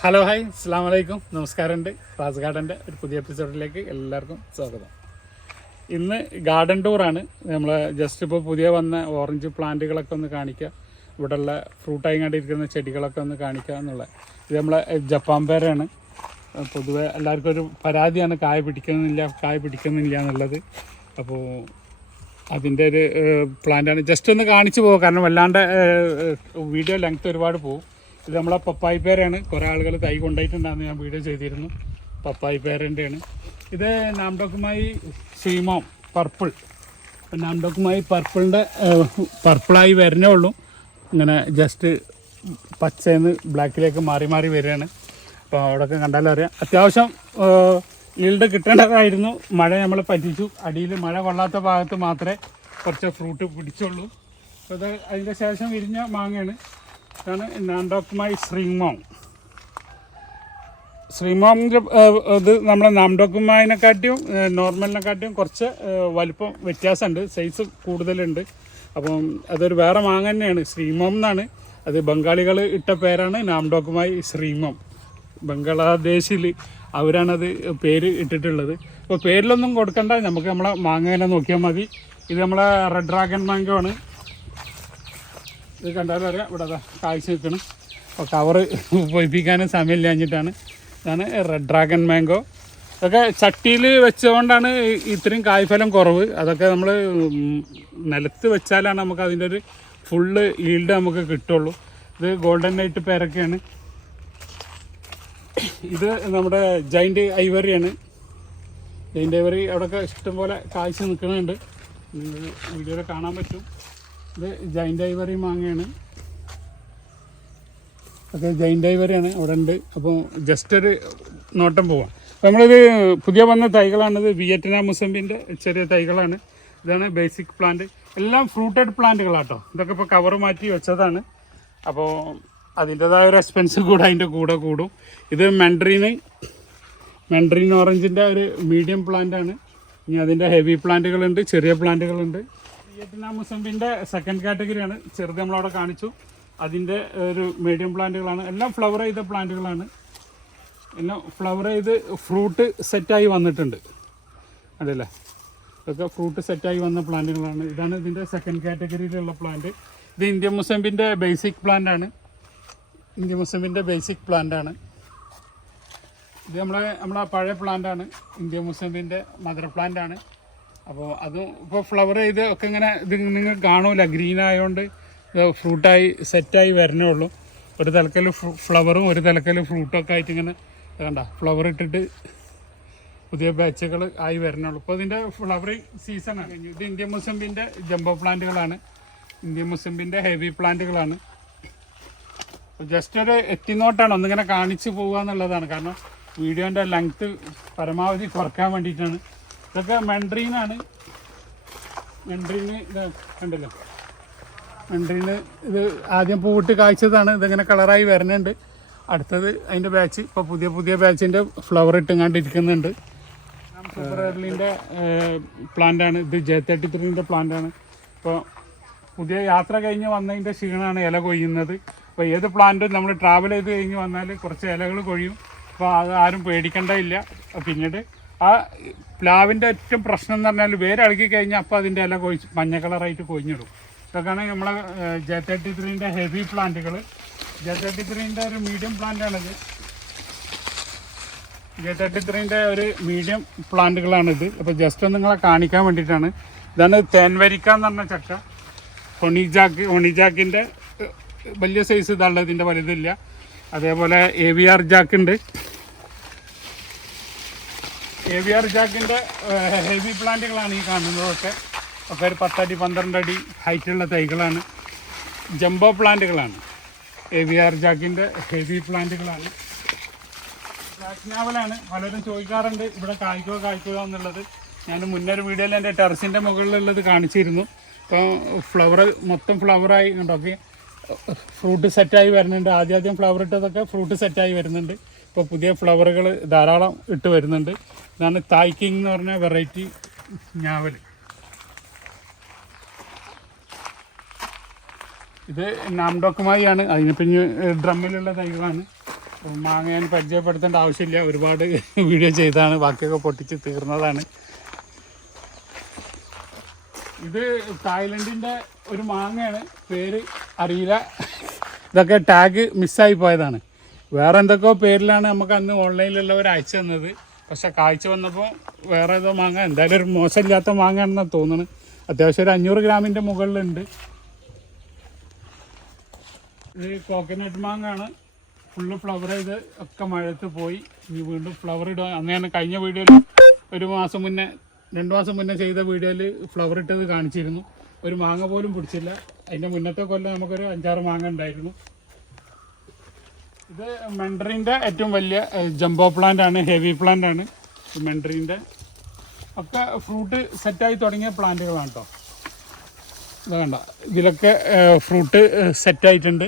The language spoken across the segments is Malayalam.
ഹലോ ഹായ് അസ്സാം വലൈക്കും നമസ്കാരമുണ്ട്. റാസ് ഗാർഡൻ്റെ ഒരു പുതിയ എപ്പിസോഡിലേക്ക് എല്ലാവർക്കും സ്വാഗതം. ഇന്ന് ഗാർഡൻ ടൂറാണ്. നമ്മൾ ജസ്റ്റ് ഇപ്പോൾ പുതിയ വന്ന ഓറഞ്ച് പ്ലാന്റുകളൊക്കെ ഒന്ന് കാണിക്കുക, ഇവിടെയുള്ള ഫ്രൂട്ടായി കണ്ടിരിക്കുന്ന ചെടികളൊക്കെ ഒന്ന് കാണിക്കുക എന്നുള്ളത്. ഇത് നമ്മളെ ജപ്പാൻ പേരയാണ്. പൊതുവെ എല്ലാവർക്കും ഒരു പരാതിയാണ് കായ പിടിക്കുന്നില്ല എന്നുള്ളത്. അപ്പോൾ അതിൻ്റെ ഒരു പ്ലാന്റാണ്. ജസ്റ്റ് ഒന്ന് കാണിച്ചു പോകും, കാരണം വല്ലാണ്ട് വീഡിയോ ലെങ്ത് ഒരുപാട് പോകും. ഇത് നമ്മളെ പപ്പായി പേരാണ്. കുറേ ആളുകൾ തൈ കൊണ്ടുപോയിട്ടുണ്ടാകുന്ന ഞാൻ വീഡിയോ ചെയ്തിരുന്നു. പപ്പായി പേരൻ്റെയാണ് ഇത്. നാംഡോക്കുമായി സീമോം പർപ്പിൾ. നാംഡോക്കുമായി പർപ്പിളായി വരുന്നേ ഉള്ളൂ. ഇങ്ങനെ ജസ്റ്റ് പച്ചയെന്ന് ബ്ലാക്കിലേക്ക് മാറി മാറി വരികയാണ്. അപ്പോൾ അവിടെയൊക്കെ കണ്ടാലും അറിയാം. അത്യാവശ്യം ഈൽഡ് കിട്ടേണ്ടതായിരുന്നു. മഴ നമ്മളെ പറ്റിച്ചു. അടിയിൽ മഴ കൊള്ളാത്ത ഭാഗത്ത് മാത്രമേ കുറച്ച് ഫ്രൂട്ട് പിടിച്ചുള്ളൂ. അപ്പോൾ അത് അതിൻ്റെ ശേഷം വിരിഞ്ഞ മാങ്ങയാണ്. ഇതാണ് നാംഡോക്കുമായി ശ്രീമോമിൻ്റെ ഇത് നമ്മുടെ നാംഡോക്കുമായിനെക്കാട്ടിയും നോർമലിനെക്കാട്ടിയും കുറച്ച് വലിപ്പം വ്യത്യാസമുണ്ട്, സൈസ് കൂടുതലുണ്ട്. അപ്പം അതൊരു വേറെ മാങ്ങ തന്നെയാണ്. ശ്രീമോം എന്നാണ് അത്. ബംഗാളികൾ ഇട്ട പേരാണ് നാംഡോക്കുമായി ശ്രീമോം. ബംഗ്ലാദേശിൽ അവരാണത് പേര് ഇട്ടിട്ടുള്ളത്. അപ്പോൾ പേരിലൊന്നും കൊടുക്കണ്ട, നമുക്ക് നമ്മളെ മാങ്ങ തന്നെ നോക്കിയാൽ മതി. ഇത് നമ്മളെ റെഡ് ഡ്രാഗൺ മാംഗോ ആണ്. ഇത് കണ്ടാലും അറിയാം, ഇവിടെ കാഴ്ച നിൽക്കണം. അപ്പോൾ കവറ് പൊയിപ്പിക്കാനും സമയമില്ലാഞ്ഞിട്ടാണ്. ഇതാണ് റെഡ് ഡ്രാഗൺ മാംഗോ. അതൊക്കെ ചട്ടിയിൽ വെച്ചുകൊണ്ടാണ് ഇത്രയും കായ്ഫലം കുറവ്. അതൊക്കെ നമ്മൾ നിലത്ത് വെച്ചാലാണ് നമുക്ക് അതിൻ്റെ ഒരു ഫുള്ള് ഈൽഡ് നമുക്ക് കിട്ടുള്ളൂ. ഇത് ഗോൾഡൻ നൈറ്റ് പേരൊക്കെയാണ്. ഇത് നമ്മുടെ ജൈൻറ്റ് ഐവറിയാണ്. ജൈൻറ്റ് ഐവറി അവിടെയൊക്കെ ഇഷ്ടംപോലെ കാഴ്ച നിൽക്കുന്നുണ്ട്, നിങ്ങൾക്ക് വീഡിയോയിൽ കാണാൻ പറ്റും. ഇത് ജൈൻറ്റ് ഐവറി മാങ്ങയാണ്. ഒക്കെ ജൈൻറ്റ് ഐവറിയാണ് അവിടെ ഉണ്ട്. അപ്പോൾ ജസ്റ്റ് ഒരു നോട്ടം പോവാം. അപ്പോൾ നമ്മളിത് പുതിയ വന്ന തൈകളാണിത്. വിയറ്റ്നാം മുസമ്പിൻ്റെ ചെറിയ തൈകളാണ്. ഇതാണ് ബേസിക് പ്ലാന്റ്. എല്ലാം ഫ്രൂട്ടഡ് പ്ലാന്റുകളാട്ടോ. ഇതൊക്കെ ഇപ്പോൾ കവർ മാറ്റി വെച്ചതാണ്. അപ്പോൾ അതിൻ്റെതായ ഒരു എക്സ്പെൻസ് കൂടെ അതിൻ്റെ കൂടെ കൂടും. ഇത് മെൻഡ്രീൻ ഓറഞ്ചിൻ്റെ ഒരു മീഡിയം പ്ലാന്റാണ്. ഇനി അതിൻ്റെ ഹെവി പ്ലാന്റുകളുണ്ട്, ചെറിയ പ്ലാന്റുകളുണ്ട്. Vietnam മുസമ്പിൻ്റെ second കാറ്റഗറിയാണ്. ചെറുത് നമ്മളവിടെ കാണിച്ചു. അതിൻ്റെ ഒരു മീഡിയം പ്ലാന്റുകളാണ്. എല്ലാം ഫ്ലവർ ചെയ്ത പ്ലാന്റുകളാണ്. എല്ലാം ഫ്ലവർ ചെയ്ത് ഫ്രൂട്ട് സെറ്റായി വന്നിട്ടുണ്ട്. അതല്ലേ, ഇതൊക്കെ ഫ്രൂട്ട് സെറ്റായി വന്ന പ്ലാന്റുകളാണ്. ഇതാണ് ഇതിൻ്റെ സെക്കൻഡ് കാറ്റഗറിയിലുള്ള പ്ലാന്റ്. ഇത് ഇന്ത്യൻ മുസമ്പിൻ്റെ ബേസിക് പ്ലാന്റാണ്. ഇത് നമ്മളെ പഴയ പ്ലാന്റാണ്. ഇന്ത്യൻ മുസമ്പിൻ്റെ മദർ പ്ലാന്റാണ്. അപ്പോൾ അതും ഇപ്പോൾ ഫ്ലവർ ചെയ്ത് ഒക്കെ ഇങ്ങനെ ഇത് നിങ്ങൾക്ക് കാണൂല, ഗ്രീൻ ആയതുകൊണ്ട് ഫ്രൂട്ടായി സെറ്റായി വരണേ ഉള്ളൂ. ഒരു തലക്കൽ ഫ്ലവറും ഒരു തലക്കൽ ഫ്രൂട്ടും ഒക്കെ ആയിട്ട് ഇങ്ങനെ കണ്ട ഫ്ലവർ ഇട്ടിട്ട് പുതിയ ബാച്ചുകൾ ആയി വരണേ ഉള്ളൂ. ഇപ്പോൾ ഇതിൻ്റെ ഫ്ലവറിങ് സീസണാണ് കഴിഞ്ഞു. ഇത് ഇന്ത്യൻ മുസമ്പിൻ്റെ ജംബോ പ്ലാന്റുകളാണ്. ഇന്ത്യൻ മുസമ്പിൻ്റെ ഹെവി പ്ലാന്റുകളാണ്. ജസ്റ്റ് ഒരു എത്തിനോട്ടാണ്, ഒന്നിങ്ങനെ കാണിച്ച് പോകുക എന്നുള്ളതാണ്. കാരണം വീഡിയോൻ്റെ ലെങ്ത്ത് പരമാവധി കുറയ്ക്കാൻ വേണ്ടിയിട്ടാണ്. ഇതൊക്കെ മെൻഡ്രീനാണ്. മെൻഡ്രീന് ഇത് കണ്ടല്ലോ, മെൻഡ്രീന് ഇത് ആദ്യം പൂവിട്ട് കായ്ച്ചതാണ്. ഇതിങ്ങനെ കളറായി വരുന്നുണ്ട്. അടുത്തത് അതിൻ്റെ ബാച്ച്, ഇപ്പോൾ പുതിയ ബാച്ചിൻ്റെ ഫ്ലവർ ഇട്ടുകൊണ്ടിരിക്കുന്നുണ്ട്. സൂപ്പർ എർലിൻ്റെ പ്ലാന്റാണ്. ഇത് J33ൻ്റെ പ്ലാന്റാണ്. ഇപ്പോൾ പുതിയ യാത്ര കഴിഞ്ഞ് വന്നതിൻ്റെ ക്ഷീണമാണ് ഇല കൊയ്യുന്നത്. അപ്പോൾ ഏത് പ്ലാന്റും നമ്മൾ ട്രാവൽ ചെയ്ത് കഴിഞ്ഞ് വന്നാൽ കുറച്ച് ഇലകൾ കൊഴിയും. അപ്പോൾ അത് ആരും പേടിക്കേണ്ടതില്ല. പിന്നീട് ആ പ്ലാവിൻ്റെ ഏറ്റവും പ്രശ്നം എന്ന് പറഞ്ഞാൽ വേര് ഇളകി കഴിഞ്ഞാൽ അപ്പോൾ അതിൻ്റെ ഇല മഞ്ഞ കളറായിട്ട് കൊഴിഞ്ഞിടും. ഇതൊക്കെയാണ് നമ്മളെ J33ൻ്റെ ഹെവി പ്ലാന്റുകൾ. J33ൻ്റെ ഒരു മീഡിയം പ്ലാന്റാണിത്. J33ൻ്റെ ഒരു മീഡിയം പ്ലാന്റുകളാണിത്. അപ്പോൾ ജസ്റ്റ് ഒന്ന് നിങ്ങളെ കാണിക്കാൻ വേണ്ടിയിട്ടാണ്. ഇതാണ് തേൻവരിക്ക എന്ന് പറഞ്ഞ ചക്ക. ഹൊണിജാക്കിൻ്റെ വലിയ സൈസ് ഇതാണ്, ഇതിൻ്റെ വലുതില്ല. അതേപോലെ AVR ജാക്കുണ്ട്. AVR ജാക്കിൻ്റെ ഹെവി പ്ലാന്റുകളാണ് ഈ കാണുന്നതൊക്കെ. ഒക്കെ ഒരു 10 അടി 12 അടി ഹൈറ്റുള്ള തൈകളാണ്. ജംബോ പ്ലാന്റുകളാണ്. AVR ജാക്കിൻ്റെ ഹെവി പ്ലാന്റുകളാണ്. ബ്ലാക്ക് നാവലാണ്. പലരും ചോദിക്കാറുണ്ട് ഇവിടെ കായ്ക്കുക എന്നുള്ളത്. ഞാൻ മുന്നൊരു വീഡിയോയിൽ എൻ്റെ ടെറസിൻ്റെ മുകളിലുള്ളത് കാണിച്ചിരുന്നു. ഇപ്പോൾ മൊത്തം ഫ്ലവറായി കണ്ടോക്കെ ഫ്രൂട്ട് സെറ്റായി വരുന്നുണ്ട്. ആദ്യം ഫ്ലവർ ഇട്ടതൊക്കെ ഫ്രൂട്ട് സെറ്റായി വരുന്നുണ്ട്. ഇപ്പോൾ പുതിയ ഫ്ലവറുകൾ ധാരാളം ഇട്ട് വരുന്നുണ്ട്. ഇതാണ് തായ് കിങ് എന്ന് പറഞ്ഞ വെറൈറ്റി ഞാവൽ. ഇത് നാംഡോക്കുമായി ആണ്. അതിനിപ്പോൾ ഡ്രമ്മിലുള്ള തൈകളാണ്. മാങ്ങ ഞാൻ പരിചയപ്പെടുത്തേണ്ട ആവശ്യമില്ല, ഒരുപാട് വീഡിയോ ചെയ്താണ്, ബാക്കിയൊക്കെ പൊട്ടിച്ച് തീർന്നതാണ്. ഇത് തായ്ലൻഡിൻ്റെ ഒരു മാങ്ങയാണ്, പേര് അറിയില്ല. ഇതൊക്കെ ടാഗ് മിസ്സായി പോയതാണ്. വേറെ എന്തൊക്കെയോ പേരിലാണ് നമുക്ക് അന്ന് ഓൺലൈനിലുള്ളവർ അയച്ചു തന്നത്. പക്ഷെ കാഴ്ച വന്നപ്പോൾ വേറെ ഏതോ മാങ്ങ, എന്തായാലും ഒരു മോശമില്ലാത്ത മാങ്ങയാണെന്നാണ് തോന്നുന്നത്. അത്യാവശ്യം ഒരു 500 ഗ്രാമിൻ്റെ മുകളിലുണ്ട്. ഇത് കോക്കനട്ട് മാങ്ങയാണ്. ഫുള്ള് ഫ്ലവർ ചെയ്ത് ഒക്കെ മഴത്ത് പോയി. ഇനി വീണ്ടും ഫ്ലവർ ഇടുക. അന്ന് ഞാൻ കഴിഞ്ഞ വീഡിയോയിൽ 2 മാസം മുന്നേ ചെയ്ത വീഡിയോയിൽ ഫ്ലവർ ഇട്ടത് കാണിച്ചിരുന്നു. ഒരു മാങ്ങ പോലും പിടിച്ചില്ല. അതിൻ്റെ മുന്നത്തെ കൊല്ലം നമുക്കൊരു 5-6 മാങ്ങ ഉണ്ടായിരുന്നു. ഇത് മെൻഡറിൻ്റെ ഏറ്റവും വലിയ ജംബോ പ്ലാന്റ് ആണ്, ഹെവി പ്ലാന്റ് ആണ്. മെൻഡറിൻ്റെ ഒക്കെ ഫ്രൂട്ട് സെറ്റായി തുടങ്ങിയ പ്ലാന്റുകളാണ് കേട്ടോ. ഇത് കണ്ട, ഇതിലൊക്കെ ഫ്രൂട്ട് സെറ്റായിട്ടുണ്ട്.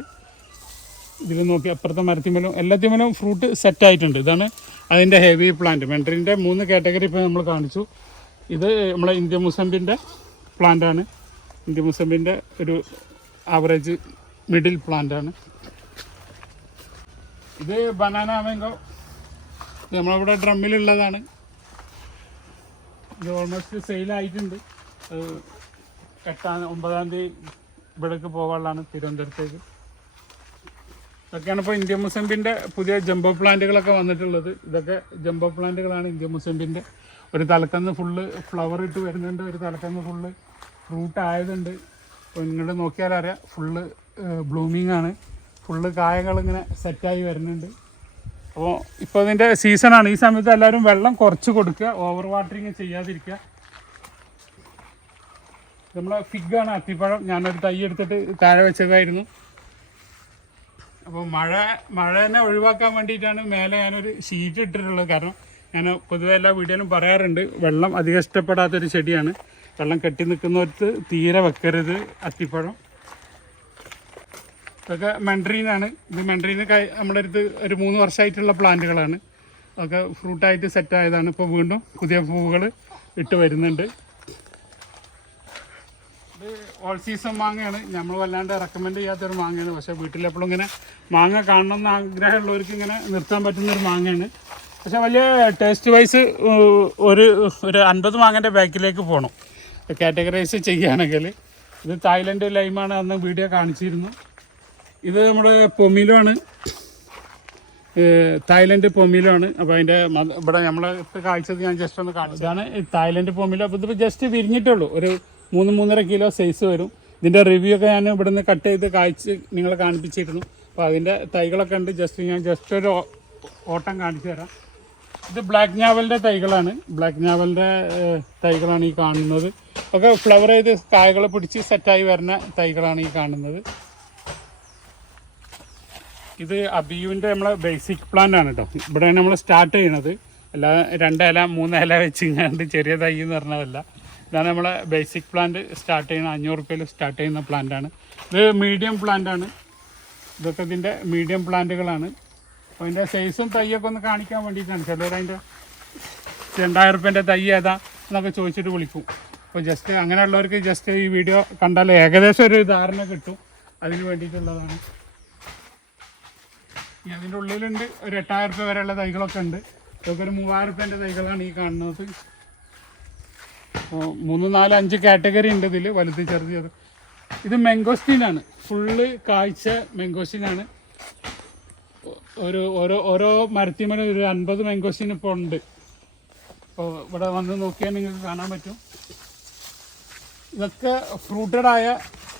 ഇതിൽ നോക്കി അപ്പുറത്തെ മരത്തിമേലും എല്ലാത്തിമേലും ഫ്രൂട്ട് സെറ്റായിട്ടുണ്ട്. ഇതാണ് അതിൻ്റെ ഹെവി പ്ലാന്റ്. മെൻഡറിൻ്റെ 3 കാറ്റഗറി ഇപ്പോൾ നമ്മൾ കാണിച്ചു. ഇത് നമ്മളെ ഇന്ത്യൻ മുസമ്പിൻ്റെ പ്ലാന്റാണ്. ഇന്ത്യൻ മുസമ്പിൻ്റെ ഒരു ആവറേജ് മിഡിൽ പ്ലാന്റാണ്. ഇത് ബനാന മാംഗോ, നമ്മളിവിടെ ഡ്രമ്മിലുള്ളതാണ്. ഇത് ഓൾമോസ്റ്റ് സെയിലായിട്ടുണ്ട്. 8-9 തീയതി ഇവിടേക്ക് പോകാനുള്ളതാണ്, തിരുവനന്തപുരത്തേക്ക്. ഇതൊക്കെയാണ് ഇപ്പോൾ ഇന്ത്യൻ മുസമ്പിൻ്റെ പുതിയ ജംബോ പ്ലാന്റുകളൊക്കെ വന്നിട്ടുള്ളത്. ഇതൊക്കെ ജംബോ പ്ലാന്റുകളാണ് ഇന്ത്യൻ മുസമ്പിൻ്റെ. ഒരു തലക്കന്ന് ഫുള്ള് ഫ്ലവർ ഇട്ട് വരുന്നുണ്ട്, ഒരു തലക്കന്ന് ഫുള്ള് ഫ്രൂട്ട് ആയതുണ്ട്. അപ്പോൾ ഇങ്ങോട്ട് നോക്കിയാലറിയാം, ഫുള്ള് ബ്ലൂമിങ് ആണ്, ഫുള്ള് കായകളിങ്ങനെ സെറ്റായി വരുന്നുണ്ട്. അപ്പോൾ ഇപ്പോൾ അതിൻ്റെ സീസണാണ്. ഈ സമയത്ത് എല്ലാവരും വെള്ളം കുറച്ച് കൊടുക്കുക, ഓവർ വാട്ടറിങ് ചെയ്യാതിരിക്കുക. നമ്മളെ ഫിഗാണ്, അത്തിപ്പഴം. ഞാനൊരു തൈ എടുത്തിട്ട് താഴെ വെച്ചതായിരുന്നു. അപ്പോൾ മഴനെ ഒഴിവാക്കാൻ വേണ്ടിയിട്ടാണ് മേലെ ഞാനൊരു ഷീറ്റ് ഇട്ടിട്ടുള്ളത്. കാരണം ഞാൻ പൊതുവെ എല്ലാ വീഡിയോയിലും പറയാറുണ്ട്, വെള്ളം അധികം ഇഷ്ടപ്പെടാത്തൊരു ചെടിയാണ്. വെള്ളം കെട്ടി നിൽക്കുന്നവർക്ക് തീരെ വെക്കരുത് അത്തിപ്പഴം. ഇതൊക്കെ മെൻഡറീനാണ്. ഇത് മെൻഡറീന് നമ്മുടെ അടുത്ത് ഒരു 3 വർഷമായിട്ടുള്ള പ്ലാന്റുകളാണ്. അതൊക്കെ ഫ്രൂട്ടായിട്ട് സെറ്റായതാണ്. ഇപ്പോൾ വീണ്ടും പുതിയ പൂവുകൾ ഇട്ട് വരുന്നുണ്ട്. ഇത് ഓൾ സീസൺ മാങ്ങയാണ്. നമ്മൾ വല്ലാണ്ട് റെക്കമെൻഡ് ചെയ്യാത്തൊരു മാങ്ങയാണ്. പക്ഷേ വീട്ടിലെപ്പോഴും ഇങ്ങനെ മാങ്ങ കാണണമെന്ന് ആഗ്രഹമുള്ളവർക്ക് ഇങ്ങനെ നിർത്താൻ പറ്റുന്നൊരു മാങ്ങയാണ്. പക്ഷേ വലിയ ടേസ്റ്റ് വൈസ് ഒരു 50 മാങ്ങൻ്റെ ബാക്കിലേക്ക് പോകണം കാറ്റഗറൈസ് ചെയ്യുകയാണെങ്കിൽ. ഇത് തായ്ലൻഡ് ലൈമാണ്, അന്ന് വീഡിയോ കാണിച്ചിരുന്നു. ഇത് നമ്മുടെ പൊമീലോ ആണ്, തായ്ലൻഡ് പൊമീലോ ആണ്. അപ്പോൾ അതിൻ്റെ ഇവിടെ നമ്മളെ കാഴ്ചത് ഞാൻ ജസ്റ്റ് ഒന്ന് കാണിച്ചതാണ് തായ്ലൻഡ് പൊമീലോ. അപ്പോൾ ഇതിപ്പോൾ ജസ്റ്റ് വിരിഞ്ഞിട്ടുള്ളൂ, ഒരു 3-3.5 കിലോ സൈസ് വരും. ഇതിൻ്റെ റിവ്യൂ ഒക്കെ ഞാൻ ഇവിടെ നിന്ന് കട്ട് ചെയ്ത് കാഴ്ച നിങ്ങളെ കാണിപ്പിച്ചിരുന്നു. അപ്പോൾ അതിൻ്റെ തൈകളൊക്കെ ഉണ്ട്. ജസ്റ്റ് ഒരു ഓട്ടം കാണിച്ചു തരാം. ഇത് ബ്ലാക്ക് ഞാവലിൻ്റെ തൈകളാണ്. ബ്ലാക്ക് ഞാവലിൻ്റെ തൈകളാണ് ഈ കാണുന്നത്. ഒക്കെ ഫ്ലവർ ചെയ്ത് കായകൾ പിടിച്ച് സെറ്റായി വരുന്ന തൈകളാണ് ഈ കാണുന്നത്. ഇത് അബിയുവിൻ്റെ നമ്മളെ ബേസിക് പ്ലാന്റ് ആണ് കേട്ടോ. ഇവിടെയാണ് നമ്മൾ സ്റ്റാർട്ട് ചെയ്യണത്. അല്ല 2 ഇല 3 ഇല വെച്ച് ഇങ്ങാണ്ട് ചെറിയ തൈ എന്ന് പറഞ്ഞതല്ല. ഇതാണ് നമ്മളെ ബേസിക് പ്ലാന്റ് സ്റ്റാർട്ട് ചെയ്യുന്ന 500 രൂപയിൽ സ്റ്റാർട്ട് ചെയ്യുന്ന പ്ലാന്റാണ്. ഇത് മീഡിയം പ്ലാന്റാണ്. ഇതൊക്കെ ഇതിൻ്റെ മീഡിയം പ്ലാന്റുകളാണ്. അപ്പോൾ അതിൻ്റെ സൈസും തൈയൊക്കെ ഒന്ന് കാണിക്കാൻ വേണ്ടിയിട്ടാണ്. ചിലർ അതിൻ്റെ 2000 രൂപേൻ്റെ തൈ ഏതാ എന്നൊക്കെ ചോദിച്ചിട്ട് വിളിക്കും. അപ്പോൾ ജസ്റ്റ് അങ്ങനെയുള്ളവർക്ക് ജസ്റ്റ് ഈ വീഡിയോ കണ്ടാൽ ഏകദേശം ഒരു ധാരണ കിട്ടും, അതിന് വേണ്ടിയിട്ടുള്ളതാണ്. അതിൻ്റെ ഉള്ളിലുണ്ട് ഒരു 8000 രൂപ വരെയുള്ള തൈകളൊക്കെ ഉണ്ട്. ഇതൊക്കെ ഒരു 3000 രൂപേൻ്റെ തൈകളാണ് ഈ കാണുന്നത്. അപ്പോൾ 3, 4, 5 കാറ്റഗറി ഉണ്ട് ഇതിൽ, വലുത് ചെറുത്. ഇത് മെങ്കോസ്റ്റീനാണ്, ഫുള്ള് കായ്ച്ച മെങ്കോസ്റ്റീനാണ്. ഓരോ മരത്തിമേലും ഒരു 50 മെങ്കോസ്റ്റീൻ ഇപ്പോൾ ഉണ്ട്. അപ്പോൾ ഇവിടെ വന്ന് നോക്കിയാൽ നിങ്ങൾക്ക് കാണാൻ പറ്റും. ഇതൊക്കെ ഫ്രൂട്ടഡായ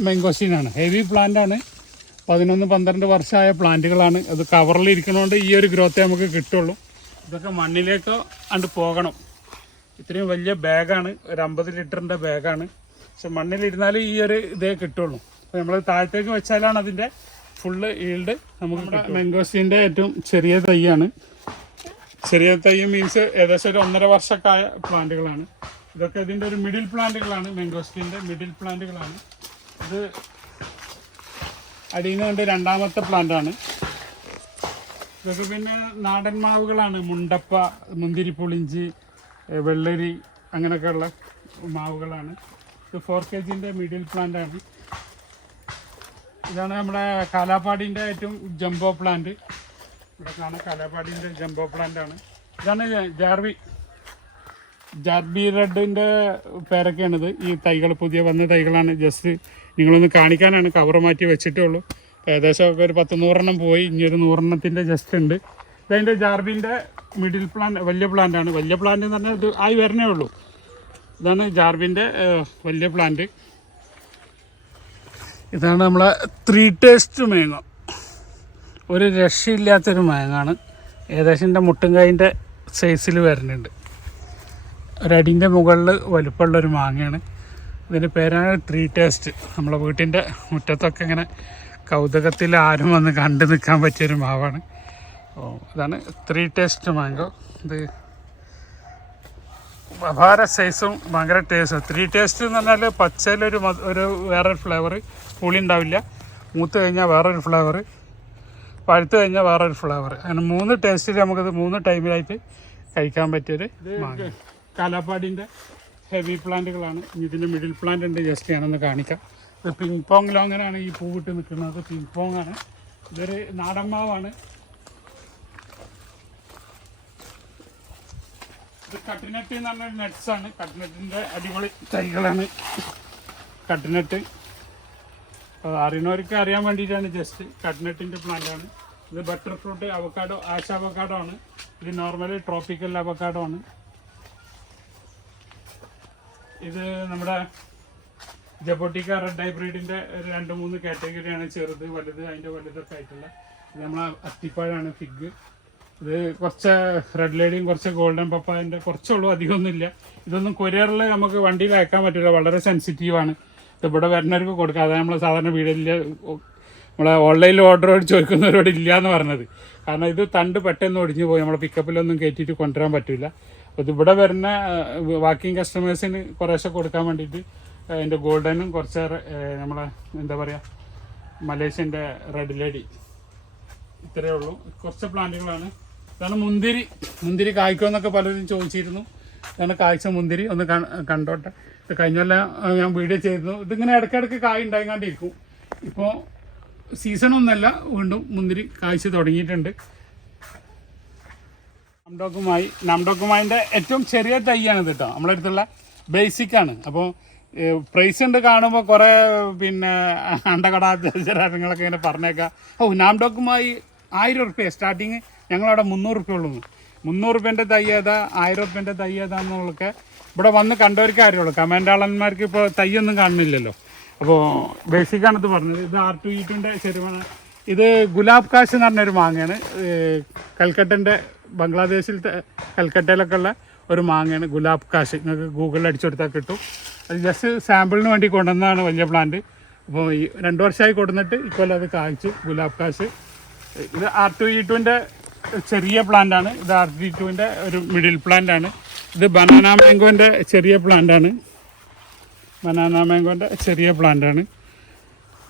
മെങ്കോസ്റ്റീനാണ്, ഹെവി പ്ലാന്റാണ്. 11-12 വർഷമായ പ്ലാന്റുകളാണ്. അത് കവറിലിരിക്കുന്നതുകൊണ്ട് ഈ ഒരു ഗ്രോത്തേ നമുക്ക് കിട്ടുള്ളൂ. ഇതൊക്കെ മണ്ണിലേക്ക് കണ്ട് പോകണം. ഇത്രയും വലിയ ബാഗാണ്, ഒരു 50 ലിറ്ററിൻ്റെ ബാഗാണ്. പക്ഷെ മണ്ണിലിരുന്നാലും ഈ ഒരു ഇതേ കിട്ടുള്ളൂ. അപ്പോൾ നമ്മൾ താഴത്തേക്ക് വെച്ചാലാണ് അതിൻ്റെ ഫുള്ള് ഈൽഡ് നമുക്ക്. മെങ്കോസ്റ്റീൻ്റെ ഏറ്റവും ചെറിയ തൈയാണ്. ചെറിയ തൈ മീൻസ് ഏകദേശം ഒരു 1.5 വർഷക്കായ പ്ലാന്റുകളാണ്. ഇതൊക്കെ ഇതിൻ്റെ ഒരു മിഡിൽ പ്ലാന്റുകളാണ്, മെങ്കോസ്റ്റീൻ്റെ മിഡിൽ പ്ലാന്റുകളാണ്. ഇത് അടിയിൽ നിന്ന് കൊണ്ട് 2ാമത്തെ പ്ലാന്റാണ്. ഇതൊക്കെ പിന്നെ നാടൻ മാവുകളാണ്. മുണ്ടപ്പ, മുന്തിരിപ്പുളിഞ്ചി, വെള്ളരി അങ്ങനെയൊക്കെയുള്ള മാവുകളാണ്. ഇത് 4 kgൻ്റെ മിഡിൽ പ്ലാന്റാണ്. ഇതാണ് നമ്മുടെ കാലാപ്പാടിൻ്റെ ഏറ്റവും ജംബോ പ്ലാന്റ്. ഇവിടെ കാണാൻ കാലാപ്പാടിൻ്റെ ജംബോ പ്ലാന്റ് ആണ്. ഇതാണ് ജാർബി റെഡിൻ്റെ പേരൊക്കെയാണിത്. ഈ തൈകൾ പുതിയ വന്ന തൈകളാണ്. ജസ്റ്റ് നിങ്ങളൊന്ന് കാണിക്കാനാണ്, കവർ മാറ്റി വെച്ചിട്ടേ ഉള്ളൂ. ഏകദേശം ഒക്കെ ഒരു 10-100 പോയി, ഇനി ഒരു 100 ജസ്റ്റ് ഉണ്ട്. ഇതതിൻ്റെ ജാർബിൻ്റെ മിഡിൽ പ്ലാന്റ്, വലിയ പ്ലാന്റാണ്. വലിയ പ്ലാന്റ് എന്ന് പറഞ്ഞാൽ ഇത് ആയി വരണേ ഉള്ളൂ. ഇതാണ് ജാർബിൻ്റെ വലിയ പ്ലാന്റ്. ഇതാണ് നമ്മളെ 3 ടേസ്റ്റ് മാങ്ങ. ഒരു രക്ഷയില്ലാത്തൊരു മാങ്ങാണ്. ഏകദേശം എൻ്റെ മുട്ടുംകായിൻ്റെ സൈസിൽ വരുന്നുണ്ട്. ഒരടിൻ്റെ മുകളിൽ വലുപ്പമുള്ളൊരു മാങ്ങയാണ്. ഇതിൻ്റെ പേരാണ് 3 ടേസ്റ്റ്. നമ്മളെ വീട്ടിൻ്റെ മുറ്റത്തൊക്കെ ഇങ്ങനെ കൗതുകത്തിൽ ആരും വന്ന് കണ്ടു നിൽക്കാൻ പറ്റിയൊരു മാവാണ്. ഇതാണ് 3 ടേസ്റ്റ് മാങ്കോ. ഇത് അപാര സൈസും ഭയങ്കര ടേസ്റ്റും. 3 ടേസ്റ്റ് എന്ന് പറഞ്ഞാൽ പച്ചയിലൊരു വേറൊരു ഫ്ലേവർ, പുളി ഉണ്ടാവില്ല. മൂത്ത് കഴിഞ്ഞാൽ വേറൊരു ഫ്ലേവർ, പഴുത്ത് കഴിഞ്ഞാൽ വേറൊരു ഫ്ലേവർ. അങ്ങനെ 3 ടേസ്റ്റിൽ നമുക്കത് 3 ടൈമിലായിട്ട് കഴിക്കാൻ പറ്റിയൊരു മാങ്ങ. കാലാപ്പാടിൻ്റെ ഹെവി പ്ലാന്റുകളാണ്. ഇതിൻ്റെ മിഡിൽ പ്ലാന്റ് ഉണ്ട്, ജസ്റ്റ് ഞാനൊന്ന് കാണിക്കാം. ഇത് പിങ് പോങ് ലോങ്ങനാണ് ഈ പൂവിട്ട് നിൽക്കുന്നത്. പിങ് പോങ് ആണ്. ഇതൊരു നാടൻ മാവാണ്. ഇത് കട്ടിനട്ട് എന്ന് പറഞ്ഞൊരു നട്ട്സാണ്. കട്ടിനട്ടിൻ്റെ അടിപൊളി തൈകളാണ് കട്ടിനട്ട്. അറിയുന്നവർക്ക് അറിയാൻ വേണ്ടിയിട്ടാണ് ജസ്റ്റ്. കട്ടിനട്ടിൻ്റെ പ്ലാന്റാണ് ഇത്. Butter fruit avocado, ash avocado ആണ്. ഇത് നോർമലി ട്രോപ്പിക്കൽ അവക്കാഡോ ആണ്. ഇത് നമ്മുടെ ജബോട്ടിക്ക റെഡ് ഹൈബ്രിഡിൻ്റെ 2-3 കാറ്റഗറിയാണ്. ചെറുത്, വലുത്, അതിൻ്റെ വലുതൊക്കെ ആയിട്ടുള്ള. ഇത് നമ്മളെ അത്തിപ്പഴമാണ്, ഫിഗ്. ഇത് കുറച്ച് റെഡ് ലേഡിയും കുറച്ച് ഗോൾഡൻ പപ്പായൻ്റെ കുറച്ചുള്ളൂ, അധികമൊന്നുമില്ല. ഇതൊന്നും കൊറിയറിൽ നമുക്ക് വണ്ടിയിൽ അയക്കാൻ പറ്റില്ല, വളരെ സെൻസിറ്റീവാണ്. ഇത് ഇവിടെ വരുന്നവർക്ക് കൊടുക്കുക. അതാണ് നമ്മൾ സാധാരണ വീടില്ല, നമ്മളെ ഓൺലൈനിൽ ഓർഡർ ചോദിക്കുന്നവരോട് ഇല്ല എന്ന് പറഞ്ഞത്. കാരണം ഇത് തണ്ട് പെട്ടെന്ന് ഒടിഞ്ഞു പോയി, നമ്മളെ പിക്കപ്പിലൊന്നും കയറ്റിയിട്ട് കൊണ്ടുവരാൻ പറ്റില്ല. അപ്പോൾ ഇതിവിടെ വരുന്ന വാക്കിംഗ് കസ്റ്റമേഴ്സിന് കുറേശ്ശെ കൊടുക്കാൻ വേണ്ടിയിട്ട് അതിൻ്റെ ഗോൾഡനും കുറച്ച് നമ്മളെ എന്താ പറയുക മലേഷ്യൻ്റെ റെഡ് ലേഡി, ഇത്രയേ ഉള്ളൂ. കുറച്ച് പ്ലാന്റുകളാണ്. ഇതാണ് മുന്തിരി കായ്ക്കുമെന്നൊക്കെ പലരും ചോദിച്ചിരുന്നു. ഇതാണ് കായ്ച്ച മുന്തിരി. ഒന്ന് കണ്ടോട്ടെ. ഇത് കഴിഞ്ഞെല്ലാം ഞാൻ വീഡിയോ ചെയ്തിരുന്നു. ഇതിങ്ങനെ ഇടയ്ക്കിടയ്ക്ക് കായ് ഉണ്ടായിക്കൊണ്ടിരിക്കും. ഇപ്പോൾ സീസണൊന്നുമല്ല, വീണ്ടും മുന്തിരി കായ്ച്ച് തുടങ്ങിയിട്ടുണ്ട്. നാംഡോക്കുമായിൻ്റെ ഏറ്റവും ചെറിയ തൈയാണ് ഇത് കേട്ടോ. നമ്മുടെ അടുത്തുള്ള ബേസിക്കാണ്. അപ്പോൾ പ്രൈസ് ഉണ്ട് കാണുമ്പോൾ കുറേ പിന്നെ അണ്ടകടാചരങ്ങളൊക്കെ ഇങ്ങനെ പറഞ്ഞേക്കാം. നാംഡോക്കുമായി 1000 റുപ്യ സ്റ്റാർട്ടിങ്. ഞങ്ങളവിടെ 300 റുപ്യ ഉള്ളൂ. 300 റുപ്യൻ്റെ തൈ ഏതാ, 1000 റുപ്യൻ്റെ തൈ ഏതാന്നുള്ളതൊക്കെ ഇവിടെ വന്ന് കണ്ടവർക്ക് അറിയുള്ളൂ. കമൻ്റാളന്മാർക്ക് ഇപ്പോൾ തൈയൊന്നും കാണുന്നില്ലല്ലോ. അപ്പോൾ ബേസിക്കാണ് ഇത് പറഞ്ഞത്. ഇത് R2E2ൻ്റെ ചെറുമാണ്. ഇത് ഗുലാബ് കാശ് എന്ന് പറഞ്ഞൊരു മാങ്ങയാണ്. കൽക്കട്ടൻ്റെ ബംഗ്ലാദേശിലത്തെ കൽക്കട്ടയിലൊക്കെ ഉള്ള ഒരു മാങ്ങയാണ് ഗുലാബ് കാശ്. നിങ്ങൾക്ക് ഗൂഗിളിൽ അടിച്ചെടുത്താൽ കിട്ടും. അത് ജസ്റ്റ് സാമ്പിളിന് വേണ്ടി കൊണ്ടുവന്നതാണ് വലിയ പ്ലാന്റ്. അപ്പോൾ ഈ 2 വർഷമായി കൊടുന്നിട്ട് ഇപ്പോൾ അത് കായ്ച്ചു ഗുലാബ് കാശ്. ഇത് R2E2ൻ്റെ ചെറിയ പ്ലാന്റാണ്. ഇത് R2E2ൻ്റെ ഒരു മിഡിൽ പ്ലാന്റാണ്. ഇത് ബനാന മാംഗോൻ്റെ ചെറിയ പ്ലാന്റാണ്.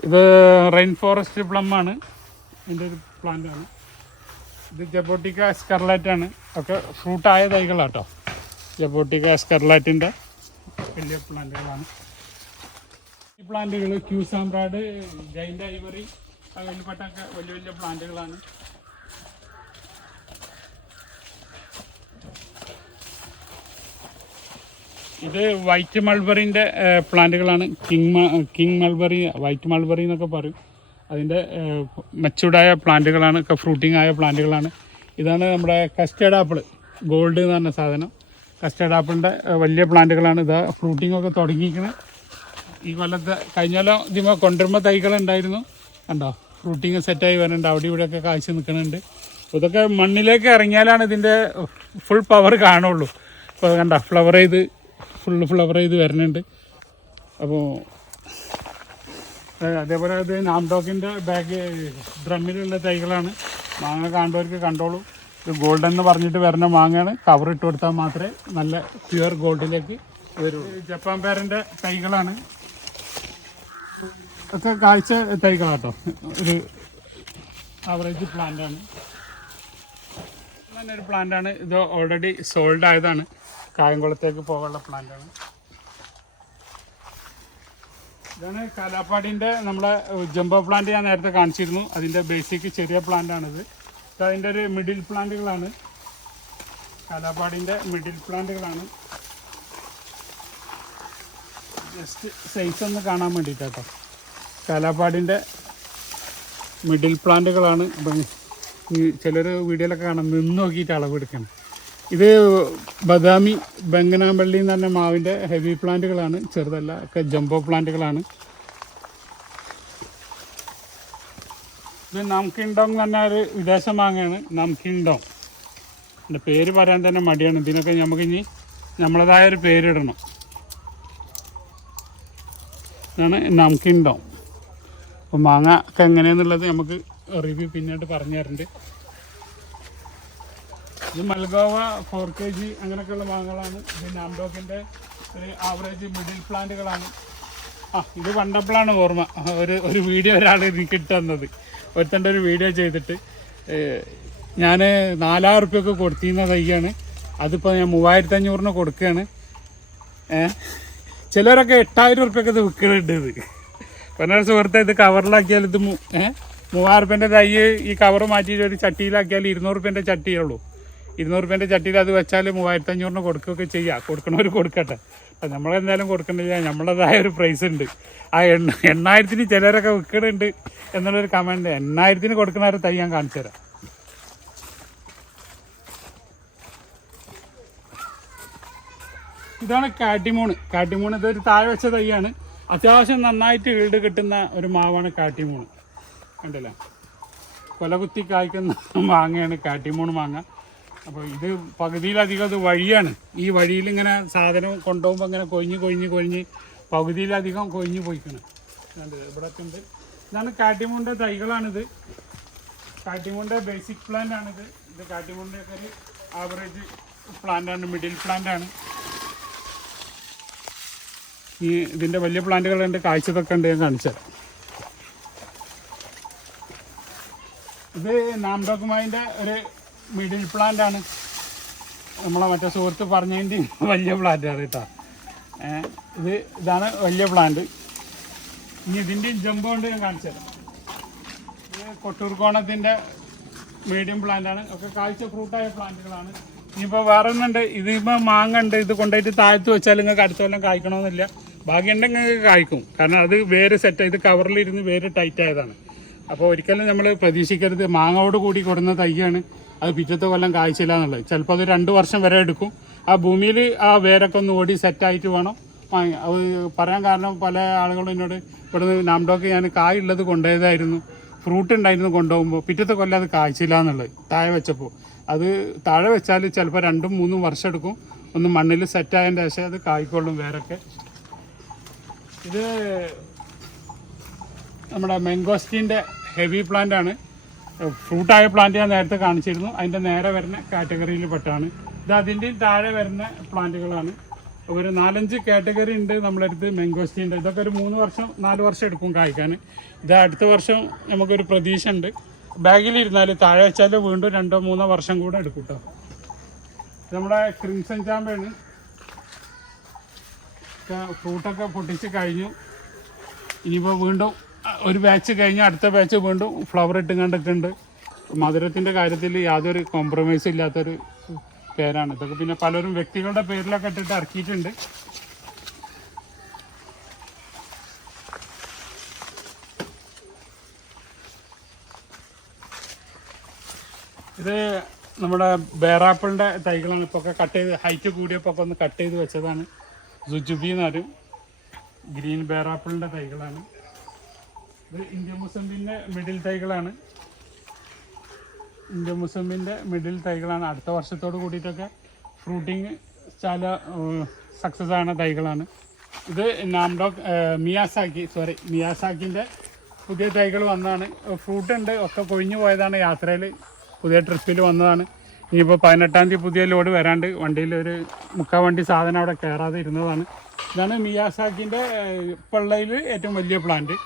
ഇത് റെയിൻ ഫോറസ്റ്റ് പ്ലം ആണ്. ഇതിൻ്റെ ഒരു പ്ലാന്റാണ്. ഇത് ജബോട്ടിക്ക സ്കർലാറ്റാണ്. ഒക്കെ ഫ്രൂട്ടായ തൈകളാട്ടോ. ജബോട്ടിക്ക സ്കർലാറ്റിൻ്റെ വലിയ പ്ലാന്റുകളാണ്. ഈ പ്ലാന്റുകൾ ക്യൂസാംബ്രാഡ്, ജൈൻ്റ് ഐവറി, അതിൽപ്പെട്ടൊക്കെ വലിയ വലിയ പ്ലാന്റുകളാണ്. ഇത് വൈറ്റ് മൾബറിൻ്റെ പ്ലാന്റുകളാണ്. കിങ് മൾബറി, വൈറ്റ് മൾബറി എന്നൊക്കെ പറയും. അതിൻ്റെ മെച്ചൂർഡായ പ്ലാന്റുകളാണ്. ഒക്കെ ഫ്രൂട്ടിങ് ആയ പ്ലാന്റുകളാണ്. ഇതാണ് നമ്മുടെ കസ്റ്റേർഡ് ആപ്പിൾ, ഗോൾഡ് എന്ന് പറഞ്ഞ സാധനം. കസ്റ്റേർഡ് ആപ്പിളിൻ്റെ വലിയ പ്ലാന്റുകളാണ്. ഇത് ഫ്രൂട്ടിങ്ങൊക്കെ തുടങ്ങിയിരിക്കുന്നത്. ഈ കൊല്ലത്തെ കഴിഞ്ഞ കൊല്ലം ഇതിമ കൊണ്ടുവരുമ്പോൾ തൈകളുണ്ടായിരുന്നു. കണ്ടോ, ഫ്രൂട്ടിങ് സെറ്റായി വരുന്നുണ്ട്. അവിടെ ഇവിടെയൊക്കെ കാഴ്ച നിൽക്കുന്നുണ്ട്. ഇതൊക്കെ മണ്ണിലേക്ക് ഇറങ്ങിയാലാണ് ഇതിൻ്റെ ഫുൾ പവർ കാണുള്ളൂ. അപ്പോൾ കണ്ടോ, ഫ്ലവർ ചെയ്ത് വരുന്നുണ്ട്. അപ്പോൾ അതേപോലെ ഇത് നാംഡോക്കിൻ്റെ ഡ്രമ്മിലുള്ള തൈകളാണ്. മാങ്ങ കാണുന്നവർക്ക് കണ്ടോളൂ. ഇത് ഗോൾഡൻ എന്ന് പറഞ്ഞിട്ട് വരുന്ന മാങ്ങയാണ്. കവർ ഇട്ട് കൊടുത്താൽ മാത്രമേ നല്ല പ്യുവർ ഗോൾഡിലേക്ക് വരുള്ളൂ. ജപ്പാൻ പേരൻ്റെ തൈകളാണ്. ഒക്കെ കാഴ്ച തൈകളാട്ടോ. ഒരു ആവറേജ് പ്ലാന്റാണ്. തന്നെ ഒരു പ്ലാന്റാണ്. ഇത് ഓൾറെഡി സോൾഡ് ആയതാണ്. കായംകുളത്തേക്ക് പോകാനുള്ള പ്ലാന്റാണ്. ഇതാണ് കാലാപ്പാടിൻ്റെ നമ്മളെ ജംബോ പ്ലാന്റ്. ഞാൻ നേരത്തെ കാണിച്ചിരുന്നു. അതിൻ്റെ ബേസിക് ചെറിയ പ്ലാന്റാണിത്. അതിൻ്റെ ഒരു മിഡിൽ പ്ലാന്റുകളാണ്, കാലാപാടിൻ്റെ മിഡിൽ പ്ലാന്റുകളാണ്. ജസ്റ്റ് സൈസ് ഒന്ന് കാണാൻ വേണ്ടിയിട്ടോ. കാലാപാടിൻ്റെ മിഡിൽ പ്ലാന്റുകളാണ്. അപ്പം ചിലർ വീഡിയോയിലൊക്കെ കാണാം നിന്ന് നോക്കിയിട്ട് അളവെടുക്കണം. ഇത് ബദാമി ബംഗനാമ്പള്ളി എന്ന് പറഞ്ഞ മാവിൻ്റെ ഹെവി പ്ലാന്റുകളാണ്, ചെറുതല്ല, ഒക്കെ ജംബോ പ്ലാന്റുകളാണ്. ഇത് നംകിൻഡോങ് എന്ന് പറഞ്ഞ ഒരു വിദേശ മാങ്ങയാണ്. നംകിൻഡോങ് എൻ്റെ പേര് പറയാൻ തന്നെ മടിയാണ്. ഇതിനൊക്കെ നമുക്കിനി നമ്മളതായൊരു പേരിടണം. ഇതാണ് നംകിൻഡോങ്. അപ്പോൾ മാങ്ങ ഒക്കെ എങ്ങനെയാണെന്നുള്ളത് നമുക്ക് റിവ്യൂ പിന്നീട് പറഞ്ഞു തരുന്നുണ്ട്. ഇത് മൽഗോവ 4 kg അങ്ങനെയൊക്കെയുള്ള മാങ്ങകളാണ്. ഇത് നാംഡോക്കിൻ്റെ ഒരു ആവറേജ് മിഡിൽ പ്ലാന്റുകളാണ്. ഇത് കണ്ടപ്പോഴാണ് ഓർമ്മ, ഒരു വീഡിയോ ഒരാൾ എനിക്ക് ഇട്ട് തന്നത്. ഒരുത്തൻ്റെ ഒരു വീഡിയോ ചെയ്തിട്ട് ഞാൻ 4000 റുപ്യക്ക് കൊടുത്തിരുന്ന തൈയാണ്. അതിപ്പോൾ ഞാൻ 3500 കൊടുക്കുകയാണ്. ചിലരൊക്കെ 8000 റുപ്യക്ക് ഇത് വിൽക്കുന്നുണ്ട്. ഇത് പറഞ്ഞ സുഹൃത്തെ, ഇത് കവറിലാക്കിയാൽ ഇത് 3000 റുപ്യൻ്റെ തൈ ഈ കവർ മാറ്റിയിട്ട് ഒരു ചട്ടിയിലാക്കിയാൽ 200 റുപ്യൻ്റെ ചട്ടിയുള്ളൂ. 200 റുപ്യൻ്റെ ചട്ടിയിൽ അത് വെച്ചാൽ 3500 കൊടുക്കുകയൊക്കെ ചെയ്യാം. കൊടുക്കണവർ കൊടുക്കട്ടെ. അപ്പം നമ്മളെന്തായാലും കൊടുക്കണ്ടില്ല, നമ്മളതായ ഒരു പ്രൈസ് ഉണ്ട്. ആ 8000-ന് ചിലരൊക്കെ വിൽക്കുന്നുണ്ട് എന്നുള്ളൊരു കമൻറ്റ്. 8000-ന് കൊടുക്കുന്ന ഒരു തൈ ഞാൻ കാണിച്ചു തരാം. ഇതാണ് കാട്ടിമൂണ്. കാട്ടിമൂണ് ഇതൊരു താഴെ വെച്ച തൈയാണ്. അത്യാവശ്യം നന്നായിട്ട് ഈൽഡ് കിട്ടുന്ന ഒരു മാവാണ് കാട്ടിമൂണ്. കണ്ടില്ല, കൊലകുത്തി കായ്ക്കുന്ന മാങ്ങയാണ് കാട്ടിമൂണ് മാങ്ങ. അപ്പോൾ ഇത് പകുതിയിലധികം ഇത് വഴിയാണ്. ഈ വഴിയിൽ ഇങ്ങനെ സാധനം കൊണ്ടുപോകുമ്പോൾ ഇങ്ങനെ കൊഴിഞ്ഞ് പകുതിയിലധികം കൊഴിഞ്ഞ് പോയിക്കണം. ഇവിടെ ഉണ്ട്. ഇതാണ് കാട്ടിമൂണിൻ്റെ തൈകളാണിത്. കാട്ടിമൂണിൻ്റെ ബേസിക് പ്ലാന്റ് ആണിത്. ഇത് കാട്ടിമൂണിൻ്റെ ഒക്കെ ഒരു ആവറേജ് പ്ലാന്റാണ്, മിഡിൽ പ്ലാന്റാണ്. ഈ ഇതിൻ്റെ വലിയ പ്ലാന്റുകളുണ്ട്, കാഴ്ചതൊക്കെ ഉണ്ട്, ഞാൻ കാണിച്ചുതരാം. ഇത് നാംഡോക്കുമായിൻ്റെ ഒരു മിഡിൽ പ്ലാന്റ് ആണ്. നമ്മളെ മറ്റേ സുഹൃത്ത് പറഞ്ഞതിൻ്റെ വലിയ പ്ലാന്റാണ് കേട്ടോ. ഇതാണ് വലിയ പ്ലാന്റ്. ഇനി ഇതിൻ്റെ ജംബോ കൊണ്ട് ഞാൻ കാണിച്ചു തരാം. ഇത് കൊട്ടൂർക്കോണത്തിൻ്റെ മീഡിയം പ്ലാന്റാണ്. ഒക്കെ കാഴ്ച ഫ്രൂട്ടായ പ്ലാന്റുകളാണ്. ഇനിയിപ്പോൾ വേറെ ഒന്നുണ്ട്. ഇതിപ്പോൾ മാങ്ങ ഉണ്ട്. ഇത് കൊണ്ടുപോയിട്ട് താഴത്ത് വെച്ചാൽ നിങ്ങൾക്ക് അടുത്ത കൊല്ലം കായ്ക്കണമെന്നില്ല. ഭാഗ്യമുണ്ടെങ്കിൽ നിങ്ങൾക്ക് കായ്ക്കും. കാരണം അത് വേര് സെറ്റ്, ഇത് കവറിലിരുന്ന് വേര് ടൈറ്റ് ആയതാണ്. അപ്പോൾ ഒരിക്കലും നമ്മൾ പ്രതീക്ഷിക്കരുത് മാങ്ങയോട് കൂടി കൊടുന്ന തൈയാണ് അത് പിറ്റത്തെ കൊല്ലം കായ്ച്ചില്ല എന്നുള്ളത്. ചിലപ്പോൾ അത് 2 വർഷം വരെ എടുക്കും. ആ ഭൂമിയിൽ ആ വേരൊക്കെ ഒന്ന് ഓടി സെറ്റായിട്ട് വേണം വാങ്ങി. അത് പറയാൻ കാരണം പല ആളുകളും എന്നോട് ഇവിടുന്ന് നാംഡോക്ക് ഞാൻ കായുള്ളത് കൊണ്ടുപോയതായിരുന്നു, ഫ്രൂട്ട് ഉണ്ടായിരുന്നു കൊണ്ടുപോകുമ്പോൾ, പിറ്റത്തെ കൊല്ലം അത് കായ്ച്ചില്ല എന്നുള്ളത്. താഴെ വെച്ചപ്പോൾ അത് താഴെ വെച്ചാൽ ചിലപ്പോൾ 2-3 വർഷം എടുക്കും. ഒന്ന് മണ്ണിൽ സെറ്റായതിൻ്റെ ശേഷം അത് കായ്ക്കൊള്ളും വേരൊക്കെ. ഇത് നമ്മുടെ മാംഗോസ്റ്റീൻ്റെ ഹെവി പ്ലാന്റ് ആണ്. ഫ്രൂട്ടായ പ്ലാന്റ് ഞാൻ നേരത്തെ കാണിച്ചിരുന്നു. അതിൻ്റെ നേരെ വരുന്ന കാറ്റഗറിയിൽ പെട്ടാണ് ഇത്. അതിൻ്റെയും താഴെ വരുന്ന പ്ലാന്റുകളാണ്. ഒരു 4-5 കാറ്റഗറി ഉണ്ട് നമ്മളെടുത്ത് മാംഗോസ്റ്റീൻ്റെ. ഇതൊക്കെ ഒരു 3-4 വർഷം എടുക്കും കായ്ക്കാൻ. ഇത് അടുത്ത വർഷം നമുക്കൊരു പ്രതീക്ഷ ഉണ്ട്. ബാഗിലിരുന്നാൽ താഴെ വെച്ചാൽ വീണ്ടും 2-3 വർഷം കൂടെ എടുക്കും കേട്ടോ. നമ്മുടെ ക്രിംസൺ ചാമ്പയാണ്. ഫ്രൂട്ടൊക്കെ പൊട്ടിച്ച് കഴിഞ്ഞു. ഇനിയിപ്പോൾ വീണ്ടും ഒരു ബാച്ച് കഴിഞ്ഞ് അടുത്ത ബാച്ച് വീണ്ടും ഫ്ലവർ ഇട്ടുകൊണ്ടൊക്കെ ഉണ്ട്. മധുരത്തിൻ്റെ കാര്യത്തിൽ യാതൊരു കോംപ്രമൈസും ഇല്ലാത്തൊരു പേരാണ്. ഇതൊക്കെ പിന്നെ പലരും വ്യക്തികളുടെ പേരിലൊക്കെ ഇട്ടിട്ട് ഇറക്കിയിട്ടുണ്ട്. ഇത് നമ്മുടെ ബേറാപ്പിളിൻ്റെ തൈകളാണ്. ഇപ്പോൾ ഒക്കെ കട്ട് ചെയ്ത് ഹൈറ്റ് കൂടിയപ്പോൾ ഒക്കെ ഒന്ന് കട്ട് ചെയ്ത് വെച്ചതാണ്. സുജുബി എന്ന് പറയും. ഗ്രീൻ ബേറാപ്പിളിൻ്റെ തൈകളാണ്. ഇത് ഇന്ത്യൻ മുസമ്പിൻ്റെ മിഡിൽ തൈകളാണ്. ഇന്ത്യൻ മുസമ്പിൻ്റെ മിഡിൽ തൈകളാണ്. അടുത്ത വർഷത്തോട് കൂടിയിട്ടൊക്കെ ഫ്രൂട്ടിങ് ചില സക്സസ് ആവുന്ന തൈകളാണ്. ഇത് നാംഡോക്ക് മിയാസാക്കിൻ്റെ പുതിയ തൈകൾ വന്നതാണ്. ഫ്രൂട്ട് ഉണ്ട്, ഒക്കെ കൊഴിഞ്ഞു പോയതാണ്. യാത്രയിൽ പുതിയ ട്രിപ്പിൽ വന്നതാണ്. ഇനിയിപ്പോൾ 18-ാം തീയതി പുതിയ ലോഡ് വരാണ്ട്. വണ്ടിയിൽ ഒരു 3/4 വണ്ടി സാധനം അവിടെ കയറാതെ ഇരുന്നതാണ്. ഇതാണ് മിയാസാക്കിൻ്റെ പള്ളയിൽ ഏറ്റവും വലിയ പ്ലാന്റ്.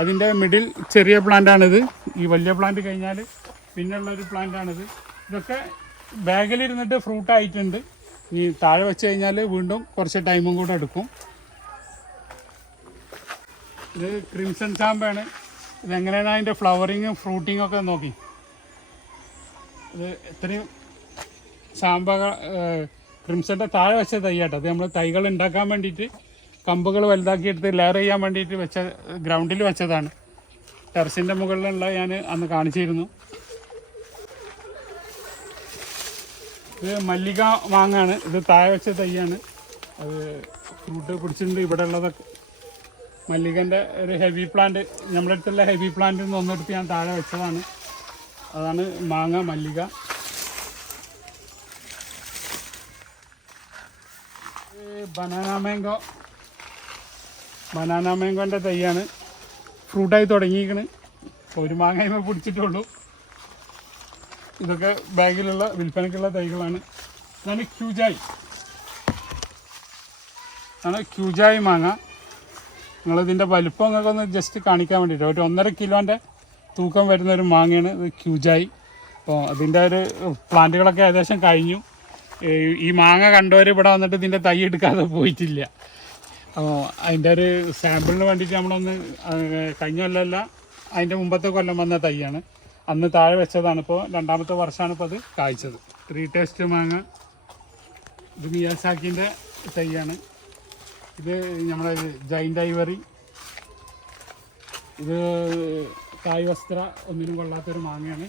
അതിൻ്റെ മിഡിൽ ചെറിയ പ്ലാന്റാണിത്. ഈ വലിയ പ്ലാന്റ് കഴിഞ്ഞാൽ പിന്നുള്ളൊരു പ്ലാന്റാണിത്. ഇതൊക്കെ ബാഗിലിരുന്നിട്ട് ഫ്രൂട്ടായിട്ടുണ്ട്. ഈ താഴെ വെച്ച് കഴിഞ്ഞാൽ വീണ്ടും കുറച്ച് ടൈമും കൂടെ എടുക്കും. ഇത് ക്രിംസൺ ചാമ്പയാണ്. ഇതെങ്ങനെയാണ് അതിൻ്റെ ഫ്ലവറിങ്ങും ഫ്രൂട്ടിങ്ങും ഒക്കെ നോക്കി. ഇത് ഇത്രയും സാമ്പക ക്രിംസൻ്റെ താഴെ വെച്ച തൈയാട്ടോ. അത് നമ്മൾ തൈകൾ ഉണ്ടാക്കാൻ വേണ്ടിയിട്ട് കമ്പുകൾ വലുതാക്കിയെടുത്ത് ലെയർ ചെയ്യാൻ വേണ്ടിയിട്ട് വെച്ച ഗ്രൗണ്ടിൽ വെച്ചതാണ്. ടെറസിൻ്റെ മുകളിലുള്ള ഞാൻ അന്ന് കാണിച്ചിരുന്നു. ഇത് മല്ലിക മാങ്ങാണ്. ഇത് താഴെ വെച്ച തൈയാണ്. അത് ഫ്രൂട്ട് പിടിച്ചിട്ടുണ്ട്. ഇവിടെ ഉള്ളതൊക്കെ മല്ലികൻ്റെ ഒരു ഹെവി പ്ലാന്റ്, നമ്മുടെ അടുത്തുള്ള ഹെവി പ്ലാന്റിൽ നിന്ന് ഒന്നെടുത്ത് ഞാൻ താഴെ വെച്ചതാണ്. അതാണ് മാങ്ങ മല്ലിക. ബനാന മാങ്കോൻ്റെ തൈയാണ്. ഫ്രൂട്ടായി തുടങ്ങിയിരിക്കണ്. ഒരു മാങ്ങ പിടിച്ചിട്ടുള്ളൂ. ഇതൊക്കെ ബാഗിലുള്ള വിൽപ്പനയ്ക്കുള്ള തൈകളാണ്. ഇതാണ് ക്യൂജായി മാങ്ങ. നിങ്ങളിതിൻ്റെ വലുപ്പം നിങ്ങൾക്ക് ഒന്ന് ജസ്റ്റ് കാണിക്കാൻ വേണ്ടിയിട്ട് ഒരു 1.5 കിലോൻ്റെ തൂക്കം വരുന്ന ഒരു മാങ്ങയാണ് ഇത് ക്യൂജായി. അപ്പോൾ അതിൻ്റെ ഒരു പ്ലാന്റുകളൊക്കെ ഏകദേശം കഴിഞ്ഞു. ഈ മാങ്ങ കണ്ടവർ ഇവിടെ വന്നിട്ട് ഇതിൻ്റെ തൈ എടുക്കാതെ പോയിട്ടില്ല. അപ്പോൾ അതിൻ്റെ ഒരു സാമ്പിളിന് വേണ്ടിയിട്ട് നമ്മളൊന്ന് കഴിഞ്ഞ കൊല്ലമല്ല അതിൻ്റെ മുമ്പത്തെ കൊല്ലം വന്ന തൈയാണ്. അന്ന് താഴെ വെച്ചതാണ്. ഇപ്പോൾ 2ാമത്തെ വർഷമാണ് ഇപ്പോൾ അത് കായ്ച്ചത്. 3 ടേസ്റ്റ് മാങ്ങ. ഇത് മിയാസാക്കിൻ്റെ തൈയാണ്. ഇത് നമ്മളെ ജൈൻ്റ് ഐവറി. ഇത് കായ് വസ്ത്ര ഒന്നിനും കൊള്ളാത്തൊരു മാങ്ങയാണ്.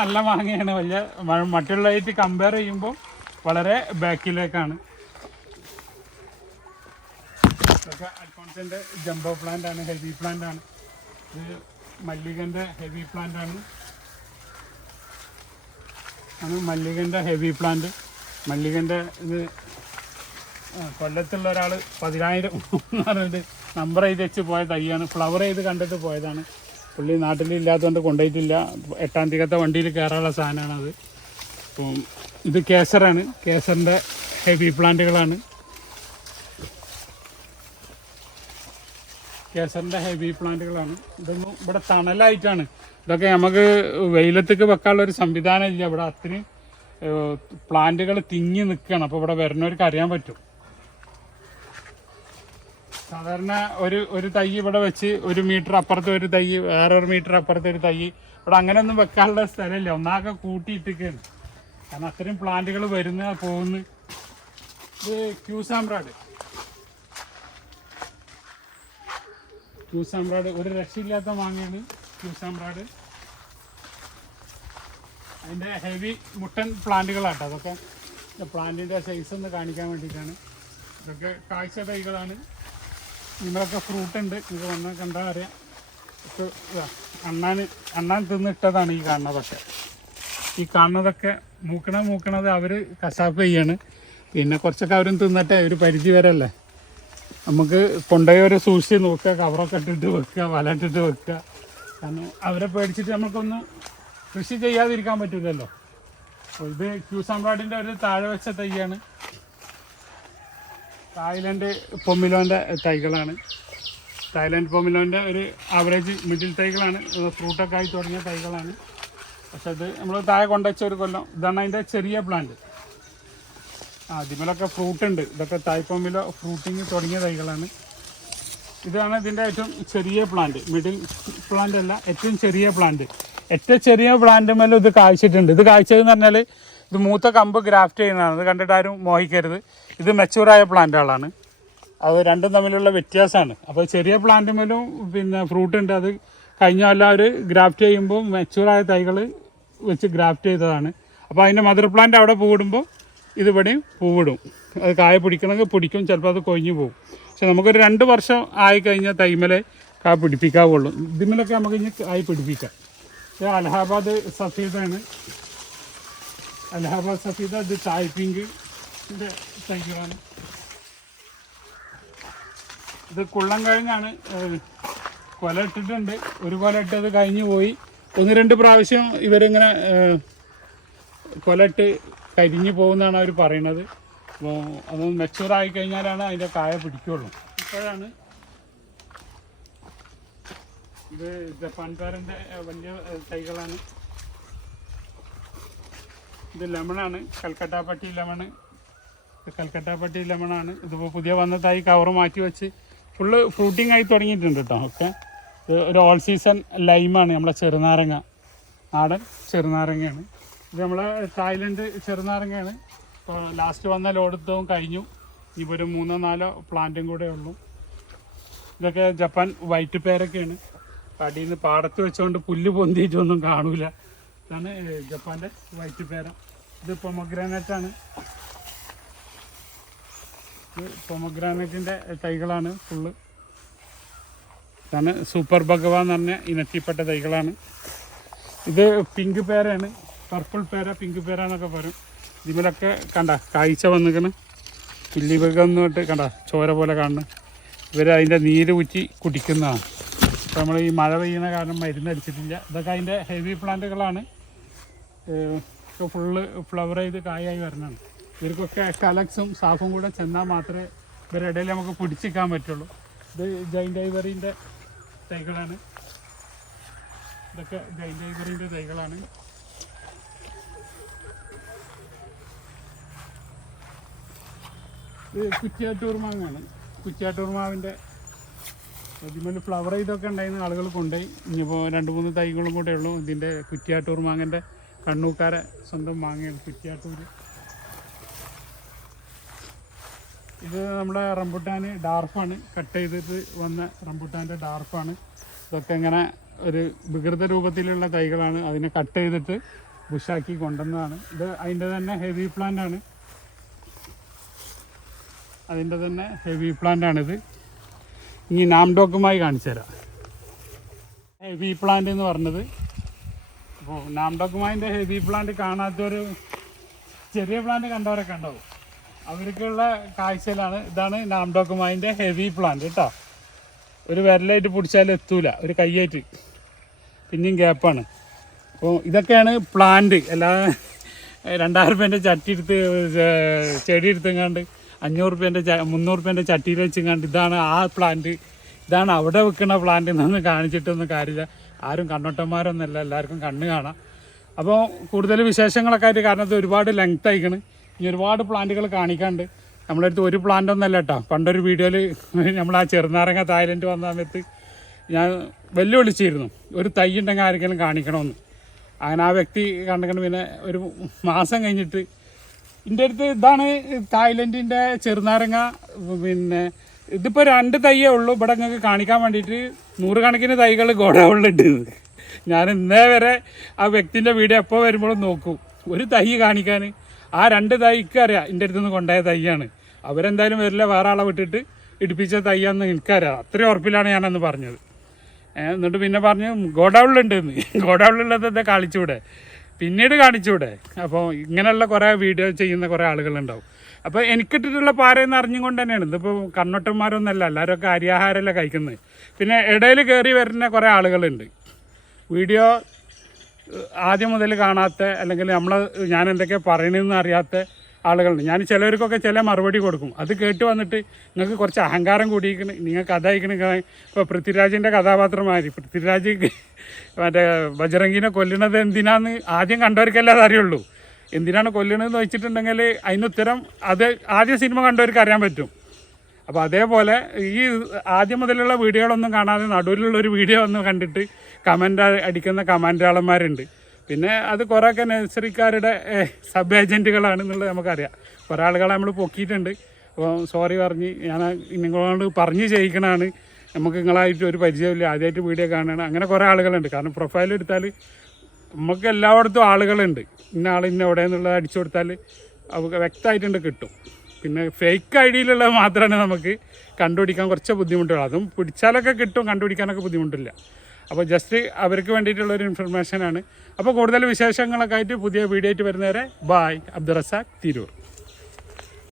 നല്ല മാങ്ങയാണ്. വലിയ മറ്റുള്ളതായിട്ട് കമ്പയർ ചെയ്യുമ്പോൾ വളരെ ബാക്കിലേക്കാണ്. ഇതൊക്കെ അൽഫോൺസിൻ്റെ ജംബോ പ്ലാന്റ് ആണ്, ഹെവി പ്ലാന്റ് ആണ്. ഇത് മല്ലികൻ്റെ ഹെവി പ്ലാന്റ് ആണ്. മല്ലികൻ്റെ ഹെവി പ്ലാന്റ്. മല്ലികൻ്റെ ഇത് കൊല്ലത്തുള്ള ഒരാൾ 10,000 എന്ന് പറഞ്ഞിട്ട് നമ്പർ ചെയ്ത് വെച്ച് പോയ തൈയാണ്. ഫ്ലവർ ചെയ്ത് കണ്ടിട്ട് പോയതാണ്. പുള്ളി നാട്ടിലില്ലാത്തതുകൊണ്ട് കൊണ്ടുപോയിട്ടില്ല. 8ാം തീയതിക്കത്തെ വണ്ടിയിൽ കയറാനുള്ള സാധനമാണത്. അപ്പം ഇത് കേസറാണ്. കേസറിൻ്റെ ഹെവി പ്ലാന്റുകളാണ്. ഇതൊന്നും ഇവിടെ തണലായിട്ടാണ്. ഇതൊക്കെ നമുക്ക് വെയിലത്തേക്ക് വെക്കാനുള്ളൊരു സംവിധാനം ഇല്ല. ഇവിടെ അത്രയും പ്ലാന്റുകൾ തിങ്ങി നിൽക്കുകയാണ്. അപ്പോൾ ഇവിടെ വരുന്നവർക്ക് അറിയാൻ പറ്റും. സാധാരണ ഒരു തൈ ഇവിടെ വെച്ച് 1 മീറ്റർ അപ്പുറത്ത് ഒരു തൈ, വേറെ 1 മീറ്റർ അപ്പുറത്ത് ഒരു തൈ. ഇവിടെ അങ്ങനെയൊന്നും വെക്കാനുള്ള സ്ഥലമില്ല. ഒന്നാകെ കൂട്ടിയിട്ടൊക്കെയാണ്. കാരണം അത്രയും പ്ലാന്റുകൾ വരുന്ന പോകുന്നു. ഇത് ക്യൂസാമ്പ്രാഡ് ഒരു രക്ഷയില്ലാത്ത മാങ്ങയാണ് ക്യൂസാമ്പ്രാഡ്. അതിൻ്റെ ഹെവി മുട്ടൻ പ്ലാന്റുകളാട്ടോ. അതൊക്കെ പ്ലാന്റിൻ്റെ സൈസ് ഒന്ന് കാണിക്കാൻ വേണ്ടിയിട്ടാണ്. ഇതൊക്കെ കാഴ്ച തൈകളാണ്. നിങ്ങളൊക്കെ ഫ്രൂട്ട് ഉണ്ട്. നിങ്ങൾക്ക് വന്നാൽ കണ്ടാൽ അറിയാം. ഇപ്പോൾ അണ്ണാൻ തിന്നിട്ടതാണ് ഈ കാണുന്നതൊക്കെ. ഈ കാണുന്നതൊക്കെ മൂക്കണത് അവർ കശാപ്പ് ചെയ്യാണ്. പിന്നെ കുറച്ചൊക്കെ അവരും തിന്നട്ടെ. ഒരു പരിധി വരെ അല്ലേ. നമുക്ക് കൊണ്ടുപോയി ഒരു സൂക്ഷിച്ച് നോക്കുക, കവറൊക്കെ ഇട്ടിട്ട് വെക്കുക, വല ഇട്ടിട്ട് വെക്കുക. കാരണം അവരെ പേടിച്ചിട്ട് നമുക്കൊന്നും കൃഷി ചെയ്യാതിരിക്കാൻ പറ്റില്ലല്ലോ. ഇത് ക്യൂസാമ്പ്രാഡിൻ്റെ ഒരു താഴെ വെച്ച തൈയാണ്. തായ്ലൻഡ് പൊമിലോൻ്റെ തൈകളാണ്. തായ്ലൻഡ് പൊമിലോൻ്റെ ഒരു ആവറേജ് മിഡിൽ തൈകളാണ്. ഫ്രൂട്ടൊക്കെ ആയി തുടങ്ങിയ തൈകളാണ്. പക്ഷെ അത് നമ്മൾ താഴെ കൊണ്ടുവച്ച ഒരു കൊല്ലം. ഇതാണ് അതിൻ്റെ ചെറിയ പ്ലാന്റ്. ഇതിമേലൊക്കെ ഫ്രൂട്ട് ഉണ്ട്. ഇതൊക്കെ തായ്പൊമിലോ ഫ്രൂട്ടിങ് തുടങ്ങിയ തൈകളാണ്. ഇതാണ് ഇതിൻ്റെ ഏറ്റവും ചെറിയ പ്ലാന്റ്. മിഡിൽ പ്ലാന്റ് അല്ല, ഏറ്റവും ചെറിയ പ്ലാന്റ്. ഏറ്റവും ചെറിയ പ്ലാന്റ് മേലും ഇത് കായ്ച്ചിട്ടുണ്ട്. ഇത് കായ്ച്ചതെന്ന് പറഞ്ഞാൽ ഇത് മൂത്ത കമ്പ് ഗ്രാഫ്റ്റ് ചെയ്യുന്നതാണ്. ഇത് കണ്ടിട്ട് ആരും മോഹിക്കരുത്. ഇത് മെച്ചൂറായ പ്ലാന്റുകളാണ്. അത് രണ്ടും തമ്മിലുള്ള വ്യത്യാസമാണ്. അപ്പോൾ ചെറിയ പ്ലാന്റ് മേലും പിന്നെ ഫ്രൂട്ട് ഉണ്ട്. അത് കഴിഞ്ഞ കൊല്ലം അവർ ഗ്രാഫ്റ്റ് ചെയ്യുമ്പോൾ മെച്ചൂറായ തൈകൾ വെച്ച് ഗ്രാഫ്റ്റ് ചെയ്തതാണ്. അപ്പോൾ അതിൻ്റെ മദർ പ്ലാന്റ് അവിടെ പൂവിടുമ്പോൾ ഇതിവിടെയും പൂവിടും. അത് കായ പിടിക്കണമെങ്കിൽ പിടിക്കും, ചിലപ്പോൾ അത് കൊഴിഞ്ഞു പോകും. പക്ഷെ നമുക്കൊരു 2 വർഷം ആയി കഴിഞ്ഞാൽ തൈമലെ കായ പിടിപ്പിക്കാവുള്ളൂ. ഇതിമേലൊക്കെ നമുക്ക് ഇനി കായ് പിടിപ്പിക്കാം. ഇത് അലഹാബാദ് സഫീദാണ്. അലഹാബാദ് സഫീദ. ഇത് ചായ് പിങ്കിൻ്റെ തൈകളാണ്. ഇത് കുള്ളം കഴിഞ്ഞാണ്. കൊല ഇട്ടിട്ടുണ്ട്. ഒരു കൊല ഇട്ടത് കഴിഞ്ഞ് പോയി. 1-2 പ്രാവശ്യം ഇവരിങ്ങനെ കൊലയിട്ട് കരിഞ്ഞു പോകുന്നതാണ് അവർ പറയുന്നത്. അപ്പോൾ അത് മെച്ചൂറായി കഴിഞ്ഞാലാണ് അതിൻ്റെ കായ പിടിക്കുകയുള്ളൂ. ഇപ്പോഴാണ് ഇത് ജപ്പാൻ പേരൻ്റെ വലിയ തൈകളാണ്. ഇത് ലെമണാണ്. കൽക്കട്ടാപ്പട്ടി ലെമണാണ്. ഇതിപ്പോൾ പുതിയ വന്ന തൈ കവർ മാറ്റി വെച്ച് ഫുള്ള് ഫ്രൂട്ടിങ് ആയി തുടങ്ങിയിട്ടുണ്ട് കേട്ടോ. ഓക്കെ, ഇത് ഒരു ഓൾ സീസൺ ലൈമാണ്. നമ്മളെ ചെറുനാരങ്ങ, നാടൻ ചെറുനാരങ്ങയാണ്. ഇത് നമ്മളെ തായ്ലൻഡ് ചെറുനാരങ്ങയാണ്. ഇപ്പോൾ ലാസ്റ്റ് വന്ന ലോഡെടുത്തതും കഴിഞ്ഞു. ഇപ്പോൾ ഒരു 3-4 പ്ലാന്റും കൂടെ ഉള്ളൂ. ഇതൊക്കെ ജപ്പാൻ വൈറ്റ് പേരൊക്കെയാണ്. അടിയിൽ നിന്ന് പാടത്ത് വെച്ചുകൊണ്ട് പുല്ല് പൊന്തിയിട്ടൊന്നും കാണൂല. ഇതാണ് ജപ്പാൻ്റെ വൈറ്റ് പേര. ഇത് പൊമഗ്രാനൈറ്റാണ്. ഇത് പൊമഗ്രാനൈറ്റിൻ്റെ തൈകളാണ് ഫുള്ള്. ഇതാണ് സൂപ്പർ ഭഗവ എന്ന് പറഞ്ഞ ഇനത്തിൽപ്പെട്ട തൈകളാണ്. ഇത് പിങ്ക് പേരയാണ്. പർപ്പിൾ പേര, പിങ്ക് പേര എന്നൊക്കെ പറയും. ഇതിലൊക്കെ കണ്ട കാഴ്ച വന്നിക്കണ്. പുല്ലിവൊക്കെ കണ്ട ചോര പോലെ കാണുന്നു. ഇവർ അതിൻ്റെ നീര് ഊറ്റി കുടിക്കുന്നതാണ്. അപ്പോൾ നമ്മൾ ഈ മഴ പെയ്യുന്ന കാരണം മരുന്നടിച്ചിട്ടില്ല. ഇതൊക്കെ അതിൻ്റെ ഹെവി പ്ലാന്റുകളാണ്. ഇപ്പോൾ ഫുള്ള് ഫ്ലവർ ചെയ്ത് കായായി വരണതാണ്. ഇവർക്കൊക്കെ കലക്സും സാഫും കൂടെ ചെന്നാൽ മാത്രമേ ഇവരുടെ ഇടയിൽ നമുക്ക് പിടിച്ചിക്കാൻ പറ്റുള്ളൂ. ഇത് ജൈൻ്റ് ഐവറിൻ്റെ തൈകളാണ്. ഇതൊക്കെ ജൈൻ്റ് ഐവറിൻ്റെ തൈകളാണ്. ഇത് കുറ്റ്യാട്ടൂർ മാങ്ങയാണ്. കുറ്റ്യാട്ടൂർ മാവിൻ്റെ ഇതിന്മേൽ ഫ്ലവർ ചെയ്തൊക്കെ ഉണ്ടായിരുന്ന ആളുകൾ കൊണ്ടുപോയി. ഇനിയിപ്പോൾ 2-3 തൈകളും കൂടെ ഉള്ളൂ. ഇതിൻ്റെ കുറ്റ്യാട്ടൂർ മാങ്ങൻ്റെ കണ്ണൂക്കാരെ സ്വന്തം മാങ്ങയാണ് കുറ്റ്യാട്ടൂർ. ഇത് നമ്മുടെ റംബുട്ടാൻ ഡാർഫാണ്. കട്ട് ചെയ്തിട്ട് വന്ന റംബുട്ടാൻ്റെ ഡാർഫാണ്. ഇതൊക്കെ ഇങ്ങനെ ഒരു വികൃത രൂപത്തിലുള്ള തൈകളാണ്. അതിനെ കട്ട് ചെയ്തിട്ട് ബുഷാക്കി കൊണ്ടുവന്നതാണ്. ഇത് അതിൻ്റെ തന്നെ ഹെവി പ്ലാന്റാണ്. അതിൻ്റെ തന്നെ ഹെവി പ്ലാന്റാണിത്. ഇനി നാംഡോക്കുമായി കാണിച്ചു തരാം. ഹെവി പ്ലാന്റ് എന്ന് പറഞ്ഞത്. അപ്പോൾ നാംഡോക്കുമായിൻ്റെ ഹെവി പ്ലാന്റ് കാണാത്തൊരു ചെറിയ പ്ലാന്റ് കണ്ടവരൊക്കെ ഉണ്ടാവും. അവർക്കുള്ള കാഴ്ചയിലാണ്. ഇതാണ് നാംഡോക്കുമായിൻ്റെ ഹെവി പ്ലാന്റ് കേട്ടോ. ഒരു വിരലായിട്ട് പിടിച്ചാൽ എത്തൂല, ഒരു കൈയായിട്ട് പിന്നെയും ഗ്യാപ്പാണ്. അപ്പോൾ ഇതൊക്കെയാണ് പ്ലാന്റ്. എല്ലാ 2000 രൂപേൻ്റെ ചട്ടി എടുത്ത് ചെടി എടുത്തെങ്ങാണ്ട് 500 രൂപേൻ്റെ 300 രൂപേൻ്റെ ചട്ടിയിൽ വെച്ചെങ്ങാണ്ട് ഇതാണ് ആ പ്ലാന്റ്, ഇതാണ് അവിടെ വെക്കുന്ന പ്ലാന്റ് എന്നൊന്നും കാണിച്ചിട്ടൊന്നും കാര്യമില്ല. ആരും കണ്ണോട്ടന്മാരൊന്നുമല്ല, എല്ലാവർക്കും കണ്ണ് കാണാം. അപ്പോൾ കൂടുതൽ വിശേഷങ്ങളൊക്കെ ആയിട്ട്, കാരണം ഇത് ഒരുപാട് ലെങ്ത് ആയിക്കണ്. ഇനി ഒരുപാട് പ്ലാന്റുകൾ കാണിക്കാണ്ട്. നമ്മളെ അടുത്ത് ഒരു പ്ലാന്റ് ഒന്നല്ല കേട്ടോ. പണ്ടൊരു വീഡിയോയിൽ നമ്മൾ ആ ചെറുനാരങ്ങ തായ്ലൻഡ് വന്ന സമയത്ത് ഞാൻ വെല്ലുവിളിച്ചിരുന്നു, ഒരു തൈ ഉണ്ടെങ്കിൽ ആരെങ്കിലും കാണിക്കണമെന്ന്. അങ്ങനെ ആ വ്യക്തി കണ്ടിട്ട് പിന്നെ ഒരു മാസം കഴിഞ്ഞിട്ട് എൻ്റെ അടുത്ത് ഇതാണ് തായ്ലൻഡിൻ്റെ ചെറുനാരങ്ങ. പിന്നെ ഇതിപ്പോൾ 2 തൈയേ ഉള്ളൂ ഇവിടെ നിങ്ങൾക്ക് കാണിക്കാൻ വേണ്ടിയിട്ട്. 100 കണക്കിന് തൈകൾ ഗോഡൗണിലുണ്ട്. ഞാൻ ഇന്നേ വരെ ആ വ്യക്തിൻ്റെ വീഡിയോ എപ്പോൾ വരുമ്പോഴും നോക്കും, ഒരു തൈ കാണിക്കാൻ. ആ 2 തൈക്ക് അറിയാം എൻ്റെ അടുത്ത് നിന്ന് കൊണ്ടുപോയ തൈയാണ്. അവരെന്തായാലും വരില്ല, വേറെ ആളെ വിട്ടിട്ട് ഇടിപ്പിച്ച തൈയാണെന്ന് എനിക്കറിയാം. അത്രയും ഉറപ്പിലാണ് ഞാനന്ന് പറഞ്ഞത്. എന്നിട്ട് പിന്നെ പറഞ്ഞു ഗോഡൗണിലുണ്ടെന്ന്. ഗോഡൗണിലുള്ളത് കാണിച്ചൂടെ, പിന്നീട് കാണിച്ചൂടെ. അപ്പോൾ ഇങ്ങനെയുള്ള കുറേ വീഡിയോ ചെയ്യുന്ന കുറേ ആളുകളുണ്ടാവും. അപ്പോൾ എനിക്കിട്ടിട്ടുള്ള പാരയെന്ന് അറിഞ്ഞുകൊണ്ട് തന്നെയാണ്. ഇതിപ്പോൾ കണ്ണൊട്ടന്മാരൊന്നുമല്ല, എല്ലാവരും അരിയാഹാരമല്ല കഴിക്കുന്നത്. പിന്നെ ഇടയിൽ കയറി വരുന്ന കുറേ ആളുകളുണ്ട്, വീഡിയോ ആദ്യം മുതൽ കാണാത്ത, അല്ലെങ്കിൽ ഞാൻ എന്തൊക്കെ പറയണമെന്ന് അറിയാത്ത ആളുകളുണ്ട്. ഞാൻ ചിലവർക്കൊക്കെ ചില മറുപടി കൊടുക്കും. അത് കേട്ട് വന്നിട്ട് നിങ്ങൾക്ക് കുറച്ച് അഹങ്കാരം കൂടിയിരിക്കണം, നിങ്ങൾക്ക് അതായിക്കണം. ഇപ്പോൾ പൃഥ്വിരാജിൻ്റെ കഥാപാത്രമാതിരി പൃഥ്വിരാജ് മറ്റേ ബജറംഗീനെ കൊല്ലുന്നത് എന്തിനാന്ന് ആദ്യം കണ്ടവർക്കല്ലേ അതറിയുള്ളൂ. എന്തിനാണ് കൊല്ലണതെന്ന് വെച്ചിട്ടുണ്ടെങ്കിൽ അതിനുത്തരം അത് ആദ്യം സിനിമ കണ്ടവർക്ക് അറിയാൻ പറ്റും. അപ്പോൾ അതേപോലെ ഈ ആദ്യം മുതലുള്ള വീഡിയോകളൊന്നും കാണാതെ നടുവിലുള്ളൊരു വീഡിയോ ഒന്ന് കണ്ടിട്ട് കമൻ്റ് അടിക്കുന്ന കമൻ്റാളന്മാരുണ്ട്. പിന്നെ അത് കുറേയൊക്കെ നഴ്സറിക്കാരുടെ സബ് ഏജൻറ്റുകളാണെന്നുള്ളത് നമുക്കറിയാം. കുറേ ആളുകളെ നമ്മൾ പൊക്കിയിട്ടുണ്ട്. അപ്പോൾ സോറി പറഞ്ഞ് ഞാൻ നിങ്ങളോട് പറഞ്ഞ് ചെയ്യിക്കണതാണ്. നമുക്ക് നിങ്ങളായിട്ട് ഒരു പരിചയമില്ല, ആദ്യമായിട്ട് വീഡിയോ കാണുകയാണ്. അങ്ങനെ കുറേ ആളുകളുണ്ട്. കാരണം പ്രൊഫൈൽ എടുത്താൽ നമുക്ക് എല്ലായിടത്തും ആളുകളുണ്ട്. ഇന്ന ആൾ ഇന്ന എവിടെ നിന്നുള്ളത് അടിച്ചു കൊടുത്താൽ അവർക്ക് വ്യക്തമായിട്ടുണ്ട് കിട്ടും. പിന്നെ ഫേക്ക് ഐ ഡിയിലുള്ളത് മാത്രമാണ് നമുക്ക് കണ്ടുപിടിക്കാൻ കുറച്ച് ബുദ്ധിമുട്ടുള്ളൂ. അതും പിടിച്ചാലൊക്കെ കിട്ടും, കണ്ടുപിടിക്കാനൊക്കെ ബുദ്ധിമുട്ടില്ല. അപ്പോൾ ജസ്റ്റ് അവർക്ക് വേണ്ടിയിട്ടുള്ളൊരു ഇൻഫർമേഷനാണ്. അപ്പോൾ കൂടുതൽ വിശേഷങ്ങളൊക്കെ ആയിട്ട് പുതിയ വീഡിയോ ആയിട്ട് വരുന്നവരെ ബായ്. അബ്ദുറസാഖ്, തിരൂർ.